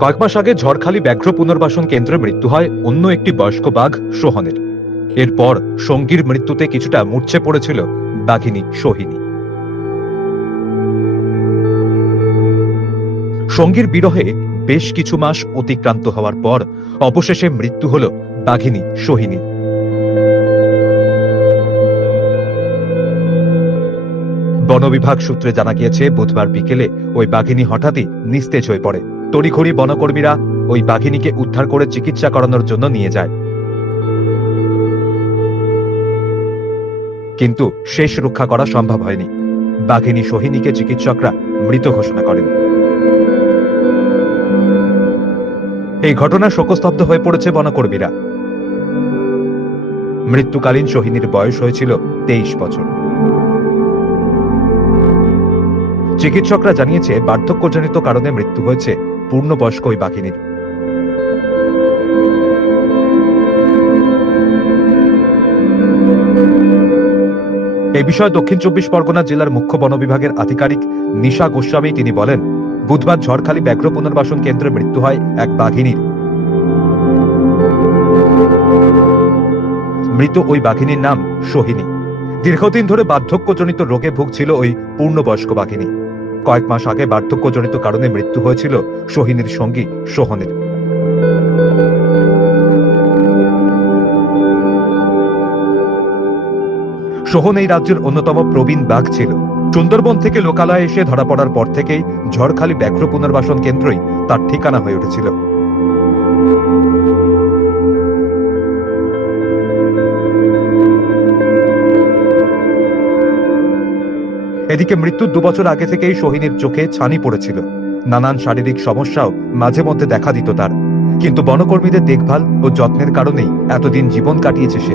কয়েক মাস আগে ঝড়খালি ব্যাঘ্র পুনর্বাসন কেন্দ্রে মৃত্যু হয় অন্য একটি বয়স্ক বাঘ সোহনের। এরপর সঙ্গীর মৃত্যুতে কিছুটা মূর্ছে পড়েছিল বাঘিনী সোহিনী। সঙ্গীর বিরহে বেশ কিছু মাস অতিক্রান্ত হওয়ার পর অবশেষে মৃত্যু হল বাঘিনী সোহিনীর। বন বিভাগ সূত্রে জানা গিয়েছে, বুধবার বিকেলে ওই বাঘিনী হঠাৎই নিস্তেজ হয়ে পড়ে। তড়িঘড়ি বনকর্মীরা ওই বাঘিনীকে উদ্ধার করে চিকিৎসা করানোর জন্য নিয়ে যায়, কিন্তু শেষ রক্ষা করা সম্ভব হয়নি। বাঘিনী সোহিনীকে চিকিৎসকরা মৃত ঘোষণা করেন। এই ঘটনা শোকস্তব্ধ হয়ে পড়েছে বনকর্মীরা। মৃত্যুকালীন সোহিনীর বয়স হয়েছিল 23 বছর। চিকিৎসকরা জানিয়েছে, বার্ধক্যজনিত কারণে মৃত্যু হয়েছে পূর্ণবয়স্ক ওই বাঘিনীর। এই বিষয়ে দক্ষিণ 24 পরগনা জেলার মুখ্য বন বিভাগের আধিকারিক নিশা গোস্বামী তিনি বলেন, বুধবার ঝড়খালি ব্যাঘ্র পুনর্বাসন কেন্দ্রে মৃত্যু হয় এক বাঘিনীর। মৃত ওই বাঘিনীর নাম সোহিনী। দীর্ঘদিন ধরে বার্ধক্যজনিত রোগে ভুগছিল ওই পূর্ণবয়স্ক বাঘিনী। কয়েক মাস আগে বার্ধক্যজনিত কারণে মৃত্যু হয়েছিল সোহিনীর সঙ্গী সোহনের। সোহন এই রাজ্যের অন্যতম প্রবীণ বাঘ ছিল। সুন্দরবন থেকে লোকালয়ে এসে ধরা পড়ার পর থেকেই ঝড়খালি ব্যাঘ্র পুনর্বাসন কেন্দ্রই তার ঠিকানা হয়ে উঠেছিল। এদিকে মৃত্যুর 2 বছর আগে থেকেই সোহিনীর চোখে ছানি পড়েছিল। নানান শারীরিক সমস্যাও মাঝে মধ্যে দেখা দিত তার, কিন্তু বনকর্মীদের দেখভাল ও যত্নের কারণেই এতদিন জীবন কাটিয়েছে সে।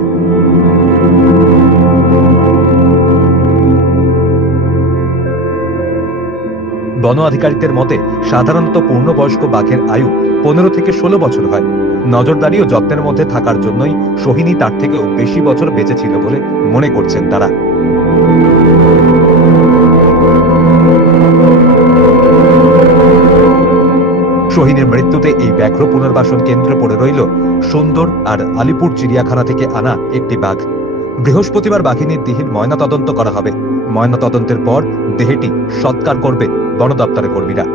বন আধিকারিকদের মতে, সাধারণত পূর্ণবয়স্ক বাঘের আয়ু 15 থেকে 16 বছর হয়। নজরদারি ও যত্নের মধ্যে থাকার জন্যই সোহিনী তার থেকেও বেশি বছর বেঁচে ছিল বলে মনে করছেন তারা। সোহিনীর মৃত্যুতে এই ব্যাঘ্র পুনর্বাসন কেন্দ্রে পড়ে রইল সুন্দর আর আলিপুর চিড়িয়াখানা থেকে আনা একটি বাঘ। বৃহস্পতিবার বাঘিনীর দেহের ময়নাতদন্ত করা হবে। ময়নাতদন্তের পর দেহটি সৎকার করবে বন দপ্তরের কর্মীরা।